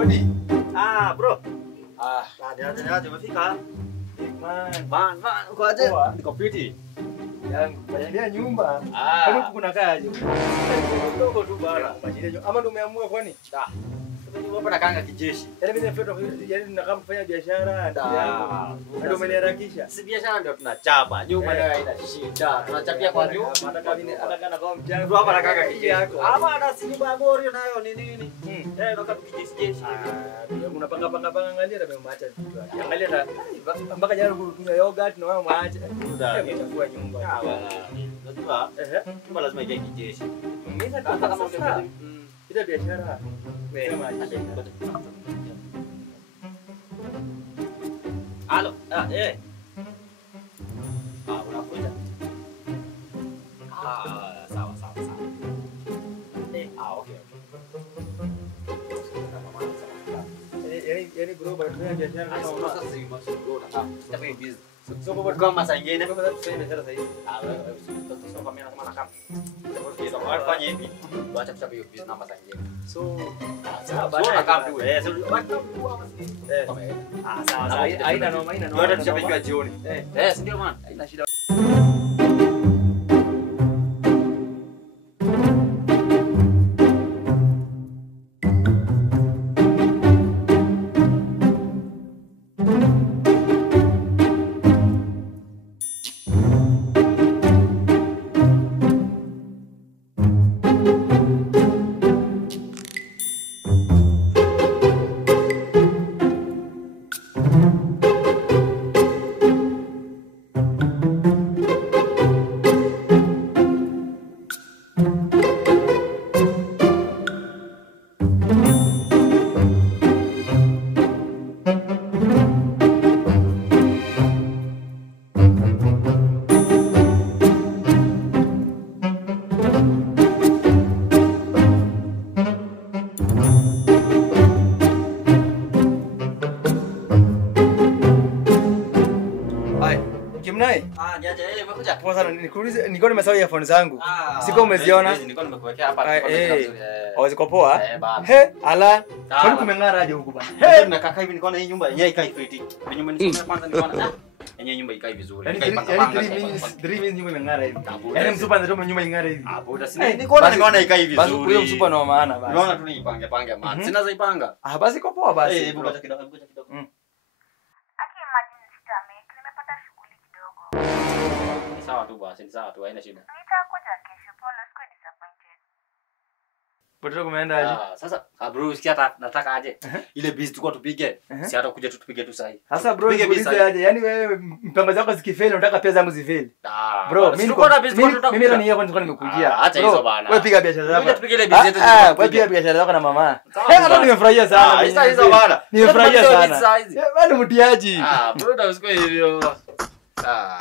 Odi. Bro. Hadi umefika? Man, uko aje? Niko fiti. Yangu, baada nyumba. Kwani kuna kazi? Ndogo tu bana. Ama ndio umeamua kwani? Hapa nakanga kijeshi. Yaani mimi nafuata nataka kufanya biashara ndio umeniharakisha. Si biashara ndio tunachapa. Nyumba nayo haina shida. Tunachapia kwa nyumba. Nataka mimi nataka kama mchana. Ndio hapa nakanga kijeshi. Hapa ana si nyumba ya Morio nayo ni nini? Ndio kijeshi. Unapanga angalia na umeacha vitu vyake. Angalia na mpaka jana kunywa yogurt na wewe umeacha. Itakuwa nyumba. Unajua? Nyumba lazima ikae kijeshi. Mimi nataka kama sasa. Ile biashara. Halo, unakuja? Sawa. Okay. Yaani bro bado biashara na sasa hivi bro nataka busy. Soko kwa kama saa nyingine tuseme biashara sasa hivi. Sio kama mimi kama nakam. Fanya hivi. Acha kuchapa hiyo business namba saa nyingine. So baada ya kama tu. Sawa. Haina noma. Yote tuchapikiwa jioni. Si ndio man? Haina shida. Umekuja? Poa sana. Nikuulize, niko nimesahau earphone zangu. Siko umeziona? Niko nimekuwekea hapa. Ziko poa? Ala. Kwani kumeng'ara aje huko bana? Nimekaa hivi nikaona hii nyumba yenyewe ikai fiti. Nyumba nisema kwanza nikaona yenyewe nyumba ikai vizuri. Yaani 3 means nyumba imeng'ara hivi. Yaani msupa ndio nyumba ing'ara hivi. Boda sina. Nikaona ikai vizuri. Basi huyo msupa ndio maana basi. Unaona tu nipange man. Sina za ipanga. Basi iko poa basi. Hebu ngoja kidogo. Sawa tu basi, sawa tu, haina shida. Nitakuja kesho, pole usikue disappointed. Pote kumeenda aje? Sasa bro, sikia nataka aje. Ile busy tulikuwa tupige. Si hata kuja tupige tu sahi. Sasa bro, nikuulize aje? Yaani wewe mpango zako zikifeli unataka pia zangu zifeli. Bro, mimi ndio ni yako nilikuwa nimekujia. Acha hizo bana. Wewe piga biashara zako. Kuja tupige ile busy yetu. Wewe piga biashara zako na mama. Hata nimefurahia sana. Hizo bana. Nimefurahia sana. Wewe ni mtiaji. Bro, ndio usikue hivyo. Ah.